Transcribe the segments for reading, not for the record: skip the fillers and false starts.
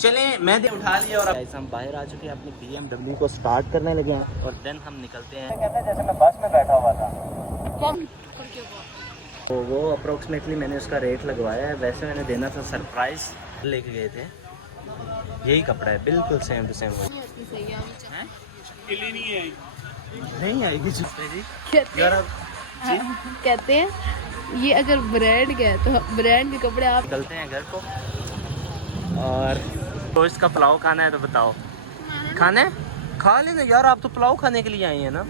चले मैं उठा लिया और हम बाहर आ चुके हैं, अपनी BMW को स्टार्ट करने लगे हैं और देन हम निकलते हैं। कहते हैं जैसे मैं बस में बैठा हुआ था। तो वो अप्रोक्सीमेटली मैंने उसका रेट लगवाया है। वैसे मैंने देना था सरप्राइज, लेके गए थे। यही कपड़ा है बिल्कुल सेम टू सेम। नहीं आएगी जी। कहते हैं ये अगर ब्रांड गया तो ब्रांड के कपड़े आप। निकलते हैं घर को और तो इसका पुलाव खाना है तो बताओ। खाना है खा लेना यार, आप तो पुलाव खाने के लिए आई है ना।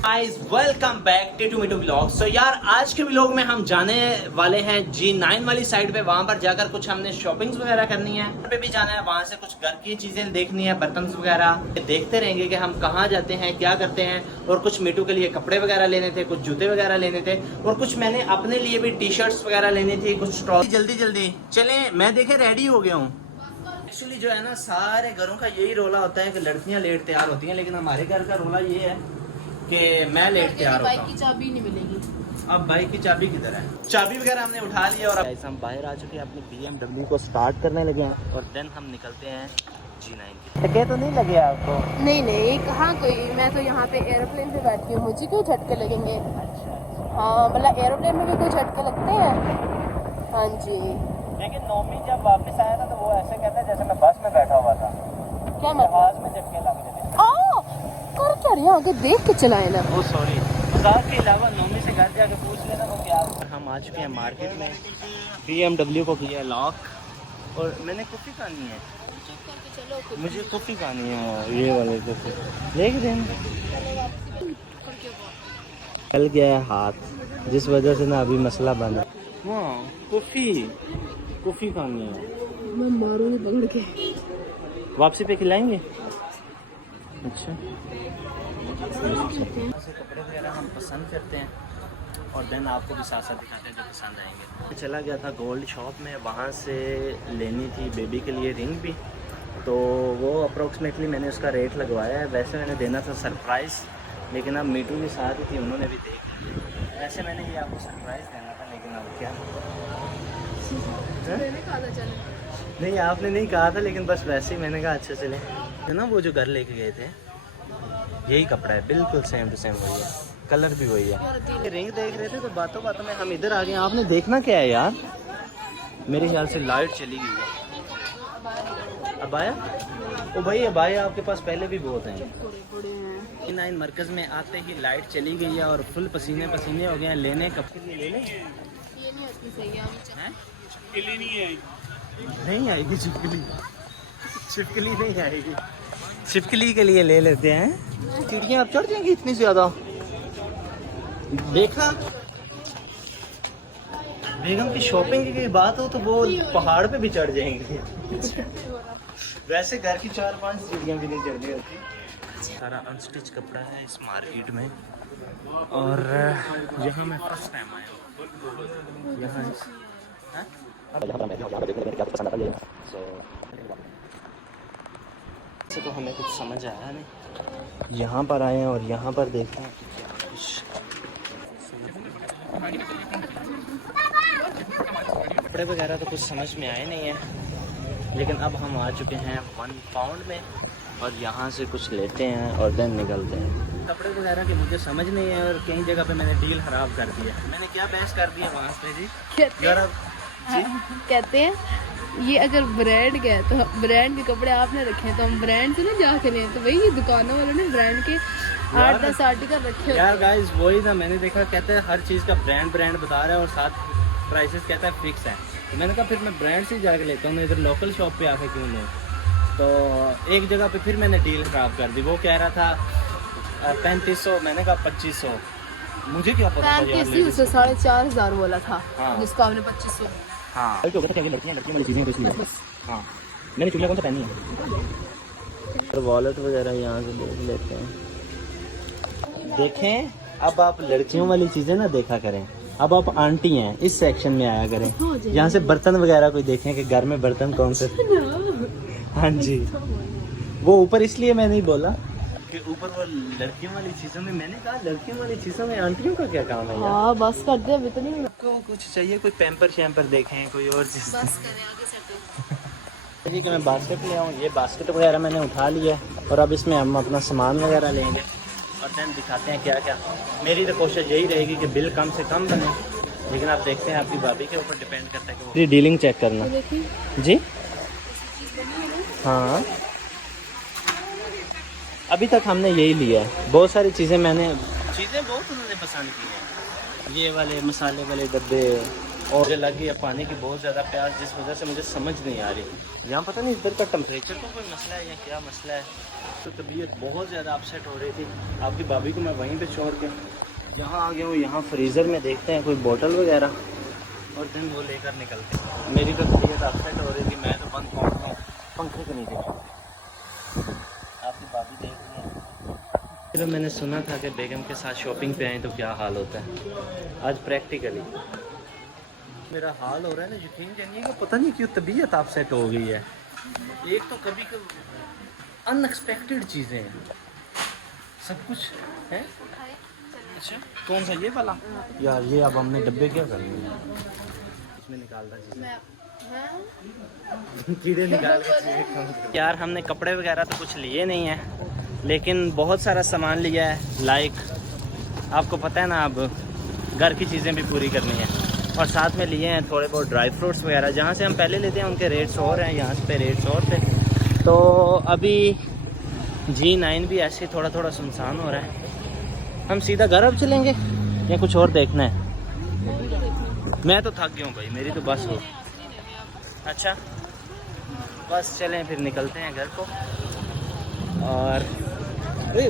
Guys welcome back to Mitu vlog. So यार आज के व्लॉग में हम जाने वाले हैं G9 वाली साइड पे। वहां पर जाकर कुछ हमने शॉपिंग्स वगैरह करनी है, वहाँ पे भी जाना है। वहां से कुछ घर की चीजें देखनी है, बर्तन वगैरह देखते रहेंगे कि हम कहाँ जाते हैं, क्या करते हैं। और कुछ मिटू के लिए कपड़े वगैरह लेने थे, कुछ जूते वगैरह लेने थे और कुछ मैंने अपने लिए भी टी-शर्ट्स वगैरह लेनी थी, कुछ स्टॉल। जल्दी जल्दी चले, मैं देखे रेडी हो गया हूँ। एक्चुअली जो है ना सारे घरों का यही रोला होता है कि लड़कियां लेट तैयार होती हैं, लेकिन हमारे घर का रोला ये है कि मैं लेट तैयार होता हूँ। बाइक की चाबी नहीं मिलेगी। अब बाइक की चाबी किधर है? चाबी वगैरह हमने उठा लिया और हम बाहर आ चुके हैं, अपनी BMW को स्टार्ट करने लगे हैं और देन हम निकलते हैं G9 की। टके तो नहीं लगे आपको? नहीं नहीं, कहाँ कोई, मैं तो यहाँ पे एरोप्लेन पे बैठी हूँ, मुझे क्यों झटके लगेंगे। हाँ मतलब एरोप्लेन में भी कोई झटके लगते हैं। हाँ जी। लेकिन नौमी जब वापस आया था तो वो ऐसे कहता है जैसे मैं बस में बैठा हुआ था। क्या मतलब? में झटके लग रहे थे। कर क्या रही आगे देख के चलाए ना। ओ सॉरी, मजाक के अलावा नौमी से घर जाके पूछ लेना वो क्या। हम आ चुके हैं मार्केट में, BMW को किया लॉक और मैंने कॉफ़ी खानी है। मुझे कॉफ़ी खानी है, ये वाले कॉफ़ी देख दें। चल गया है हाथ, जिस वजह से ना अभी मसला बना। हाँ कॉफ़ी खानी है। मैं मारूंगी पकड़ के। वापसी पे खिलाएंगे। अच्छा कपड़े वगैरह हम पसंद करते हैं और देन आपको भी साथ साथ दिखाते हैं जो पसंद आएंगे। चला गया था गोल्ड शॉप में, वहाँ से लेनी थी बेबी के लिए रिंग भी। तो वो अप्रोक्सीमेटली मैंने उसका रेट लगवाया है। वैसे मैंने देना था सरप्राइज़, लेकिन अब मीटू भी साथ ही थी, उन्होंने भी देख लिया। वैसे मैंने ये आपको सरप्राइज़ देना था, लेकिन अब क्या नहीं, आपने नहीं कहा था, लेकिन बस वैसे ही मैंने कहा अच्छा चले है ना। वो जो घर लेके गए थे यही कपड़ा है बिल्कुल सेम टू सेम वही है, कलर भी वही है। रिंग देख रहे थे तो बातों बातों में हम इधर आ गए। आपने देखना क्या है यार, मेरे ख्याल से लाइट चली गई है। अब आया ओ भाई, अब आया आपके पास पहले भी बहुत हैं। G9 मरकज़ में आते ही लाइट चली गई है और फुल पसीने पसीने हो गए हैं। लेने कब के लिए ले लें? नहीं आएगी छिपकली, छिपकली नहीं आएगी। छिपकली के लिए ले लेते हैं। चिड़ियाँ अब चढ़ जाएंगी इतनी ज्यादा। देखा बेगम की शॉपिंग की बात हो तो वो पहाड़ पे भी चढ़ जाएंगी। वैसे घर की 4-5 चिड़ियाँ भी नहीं चढ़ रही होती। सारा अनस्टिच कपड़ा है इस मार्केट में और यहाँ मैं फर्स्ट टाइम आया हूँ। यहाँ से तो हमें कुछ समझ आया नहीं। यहाँ पर आए हैं और यहाँ पर देखते हैं कपड़े वगैरह तो कुछ समझ में आए नहीं है, लेकिन अब हम आ चुके हैं 1 पाउंड में और यहाँ से कुछ लेते हैं और देन निकलते हैं। कपड़े वगैरह की मुझे समझ नहीं है और कई जगह पे मैंने डील खराब कर दी है। मैंने क्या बहस कर दी है वहाँ पे जी? कहते हैं ये अगर ब्रांड गया तो ब्रांड के कपड़े आपने रखे हैं तो हम ब्रांड से ना जाके लें। तो वही दुकानों वालों ने ब्रांड के 8-10 आर्टिकल रखे यार गाइस, वही ना मैंने देखा, कहते हैं हर चीज़ का ब्रांड बता रहा है और साथ प्राइसेस कहता है फिक्स है। तो मैंने कहा फिर मैं ब्रांड से जाके लेता हूँ, इधर लोकल शॉप पे आके क्यों लूँ। तो एक जगह पे फिर मैंने डील खराब कर दी। वो कह रहा था 3500, मैंने कहा 2500। मुझे क्या पता, 4,500 बोला था। हाँ। जिसको आपने 2500। हाँ लड़कियाँ वाली चीज़ें तो इसलिए। हाँ मैंने चुड़िया कौन सा पहनी है। तो वॉलेट वगैरह यहाँ से देख लेते हैं। देखें अब आप लड़कियों वाली चीज़ें ना देखा करें। अब आप आंटी हैं, इस सेक्शन में आया करें। यहाँ से बर्तन वगैरह कोई देखें कि घर में बर्तन कौन से। हाँ जी, वो ऊपर इसलिए मैं नहीं बोला कि ऊपर वो लड़कियों वाली चीज़ों में, मैंने कहा लड़कियों वाली चीज़ों में आंटियों का क्या काम है यार? हाँ बस कर दे, अभी तो नहीं। आपको कुछ चाहिए, कोई पैम्पर शैम्पर देखें, कोई और चीज़। बस करें आगे सेटल। जी कि मैं बास्केट ले आऊँ, ये बास्केट वगैरह मैंने उठा लिया है और अब इसमें हम अपना सामान वगैरह लेंगे और दैन दिखाते हैं क्या क्या। मेरी तो कोशिश यही रहेगी कि बिल कम से कम बने, लेकिन आप देखते हैं आपकी भाभी के ऊपर डिपेंड करता है कि डीलिंग चेक करना जी। हाँ अभी तक हमने यही लिया है, बहुत सारी चीज़ें बहुत उन्होंने पसंद की हैं, ये वाले मसाले वाले डब्बे, और मुझे लगी है पानी की बहुत ज़्यादा प्यास, जिस वजह से मुझे समझ नहीं आ रही। यहाँ पता नहीं इधर का टेम्परेचर का कोई मसला है या क्या मसला है, तो तबीयत बहुत ज़्यादा अपसेट हो रही थी। आपकी भाभी को मैं वहीं पे छोड़ के यहाँ आ गया हूँ। यहाँ फ्रीज़र में देखते हैं कोई बोतल वगैरह और दिन वो लेकर निकलते हैं। मेरी तो तबीयत अपसेट हो रही थी, मैं तो बंद पहुँच में पंखे के नीचे। आपकी भाभी देख रही है। फिर मैंने सुना था कि बेगम के साथ शॉपिंग पे आए तो क्या हाल होता है, आज प्रैक्टिकली मेरा हाल हो रहा है ना। यकीन जानिए कि पता नहीं क्यों तबीयत अपसेट हो गई है। एक तो कभी कभी अनएक्सपेक्टेड चीज़ें हैं, सब कुछ है। अच्छा कौन सा, ये वाला यार? ये अब हमने डब्बे क्या करने हैं, इसमें निकाल रहा कीड़े निकाल के। यार हमने कपड़े वगैरह तो कुछ लिए नहीं हैं, लेकिन बहुत सारा सामान लिया है। लाइक आपको पता है ना, अब घर की चीज़ें भी पूरी करनी है, और साथ में लिए हैं थोड़े बहुत ड्राई फ्रूट्स वगैरह। जहाँ से हम पहले लेते हैं उनके रेट्स और हैं, यहाँ पे रेट्स और थे। तो अभी G9 भी ऐसे थोड़ा थोड़ा सुनसान हो रहा है। हम सीधा घर अब चलेंगे या कुछ और देखना है? मैं तो थक गया हूँ भाई, मेरी तो बस हो। अच्छा बस चलें फिर, निकलते हैं घर को। और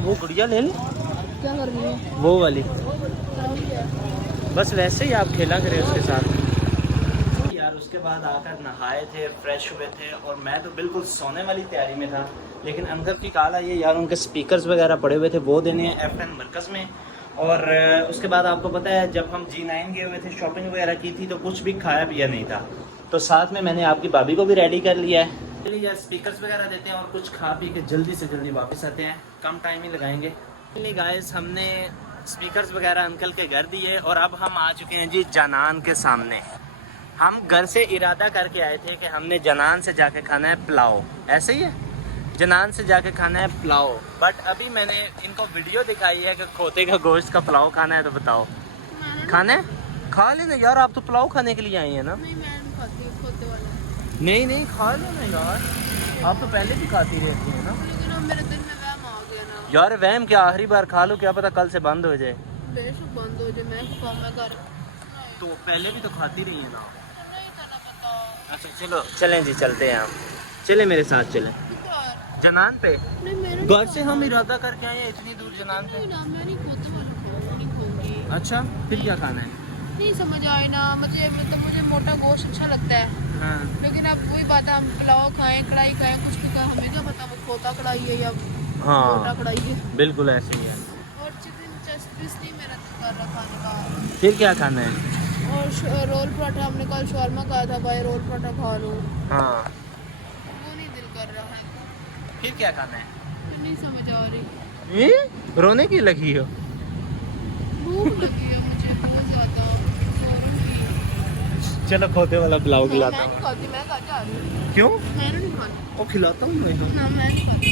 वो गुड़िया ले लें, क्या कर रही है? वो वाली, बस वैसे ही आप खेला करें उसके साथ। यार उसके बाद आकर नहाए थे, फ्रेश हुए थे, और मैं तो बिल्कुल सोने वाली तैयारी में था, लेकिन अंकल की कॉल आई है यार, उनके स्पीकर्स वगैरह पड़े हुए थे, वो देने हैं FN मरकज़ में। और उसके बाद आपको पता है जब हम G9 गए हुए थे, शॉपिंग वगैरह की थी, तो कुछ भी खाया पिया नहीं था। तो साथ में मैंने आपकी भाभी को भी रेडी कर लिया है। चलिए यार स्पीकर्स वगैरह देते हैं और कुछ खा पी के जल्दी से जल्दी वापस आते हैं, कम टाइम ही लगाएंगे। चलिए गाइस, हमने स्पीकर्स वगैरह अंकल के घर दिए और अब हम आ चुके हैं जी जनान के सामने। हम घर से इरादा करके आए थे कि हमने जनान से जाके खाना है पुलाव, ऐसे ही है, जनान से जाके खाना है पुलाव। बट अभी मैंने इनको वीडियो दिखाई है कि खोते का गोश्त का पुलाव खाना है, तो बताओ खाना है? खा लेना यार, आप तो पुलाव खाने के लिए आई हैं ना। नहीं मैं नहीं खाती खोते वाला। नहीं खा लेना यार, आप तो पहले भी खाती रहती हैं ना। लेकिन अब मेरे दिल में वहम आ गया ना। यार वहम क्या, आखिरी बार खा लो, क्या पता कल से बंद हो जाए। बेशक बंद हो जाए, मैं काम में कर। तो पहले भी तो खाती रही है ना। नहीं था ना पता। अच्छा चलो चलें जी, चलते हैं हम, चले मेरे साथ चलें जनान पे। नहीं मेरे घर से हम इरादा करके आए हैं इतनी दूर जनान पे। ना, मैं नहीं खोते वाला नहीं खाऊंगी। अच्छा फिर क्या खाना है? नहीं समझ आए ना, मुझे मोटा गोश्त अच्छा लगता है। हाँ लेकिन अब वही बात है, हम पुलाव खाएं, कढ़ाई खाएं, कुछ भी खाएं, हमें क्या पता वो खोता कढ़ाई है या मोटा हाँ कढ़ाई है। बिल्कुल ऐसे ही है। और चिकन चस्पिस नहीं मेरा दिल कर रहा खाने का। फिर क्या खाना है? और रोल पराठा, हमने कल शॉर्मा कहा था भाई, रोल पराठा खा लो, हाँ वो नहीं दिल कर रहा है। फिर क्या खाना है? नहीं समझ आ रही, रोने की लगी हो? भूख लगी है मुझे बहुत ज्यादा, सो रही। चलो खोते वाला पुलाव मैं खिलाता नहीं हूँ। खाती, मैं खा जा रही हूँ। क्यों? मैंने नहीं खाती। वो खिलाता हूँ मैं। हाँ मैं नहीं खाती।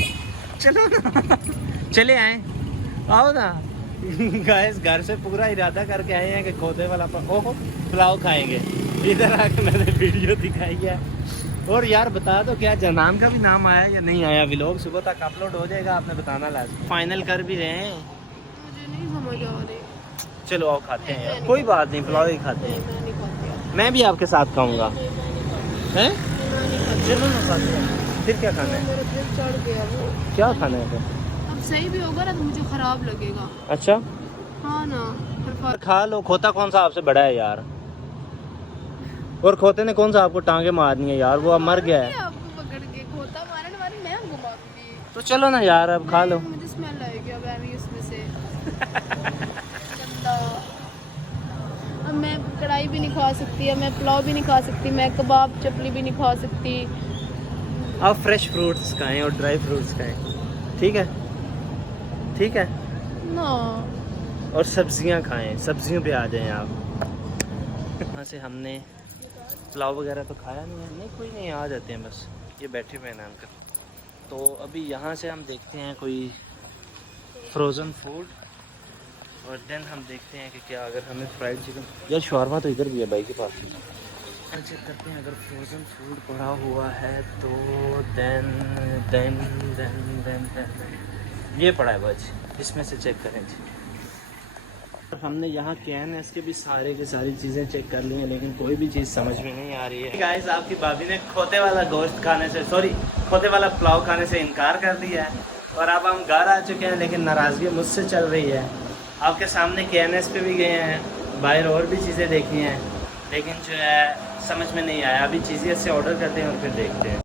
चलो ना चले आए, आओ ना। गाइस घर से पूरा इरादा करके आए हैं कि खोते वाला पुलाव खाएंगे, इधर आके मैंने वीडियो दिखाई है। और यार बता दो क्या जनान का भी नाम आया या नहीं आया? व्लॉग सुबह तक अपलोड हो जाएगा, आपने बताना लास्ट। फाइनल कर भी रहे हैं, मुझे नहीं समझ आ रही। चलो आओ खाते हैं यार, कोई बात नहीं, पुलाव ही खाते हैं। मैं नहीं खाती। मैं भी आपके साथ खाऊंगा, हैं? मैं नहीं खाती। चलो ना खाते हैं। फिर क्या खाना है? मेरा दिल चढ़ गया वो। क्या खाना है फिर? अब सही भी होगा ना तो मुझे खराब लगेगा। अच्छा हाँ ना, फिर खा लो। खोता कौन सा आपसे बड़ा है यार? और खोते ने कौन सा आपको टांगे मारनी है यार? वो अब मर गया है। आपको पकड़ के खोता मारने वाली मैं घुमा दूंगी। तो चलो ना यार, अब खा लो। मुझे स्मेल आएगी अब अभी इसमें से गंदा। अब मैं कढ़ाई भी नहीं खा सकती, अब मैं पुलाव भी नहीं खा सकती, मैं कबाब चपली भी नहीं खा सकती। आप फ्रेश फ्रूट्स खाएं और ड्राई फ्रूट्स खाएं, ठीक है? ठीक है ना। और सब्जियां खाएं, सब्जियों पे आ जाएं आप। यहाँ से हमने पुलाव वगैरह तो खाया नहीं है, नहीं कोई नहीं, आ जाते हैं बस। ये बैठे हुए हैं अंकल। तो अभी यहाँ से हम देखते हैं कोई फ्रोज़न फूड और देन हम देखते हैं कि क्या अगर हमें फ्राइड चिकन या शॉर्मा तो इधर भी है भाई के पास। चेक करते हैं अगर फ्रोज़न फूड पड़ा हुआ है तो then then then then then ये पड़ा है बस, इसमें से चेक करें जी। हमने यहाँ KNS के भी सारे की सारी चीज़ें चेक कर ली हैं लेकिन कोई भी चीज़ समझ में नहीं आ रही है। गाइस आपकी भाभी ने खोते वाला गोश्त खाने से खोते वाला पुलाव खाने से इनकार कर दिया है और अब हम घर आ चुके हैं लेकिन नाराज़गी मुझसे चल रही है। आपके सामने KNS पे भी गए हैं, बाहर और भी चीज़ें देखी हैं लेकिन जो है समझ में नहीं आया। अभी चीज़ें से ऑर्डर करते हैं और फिर देखते हैं।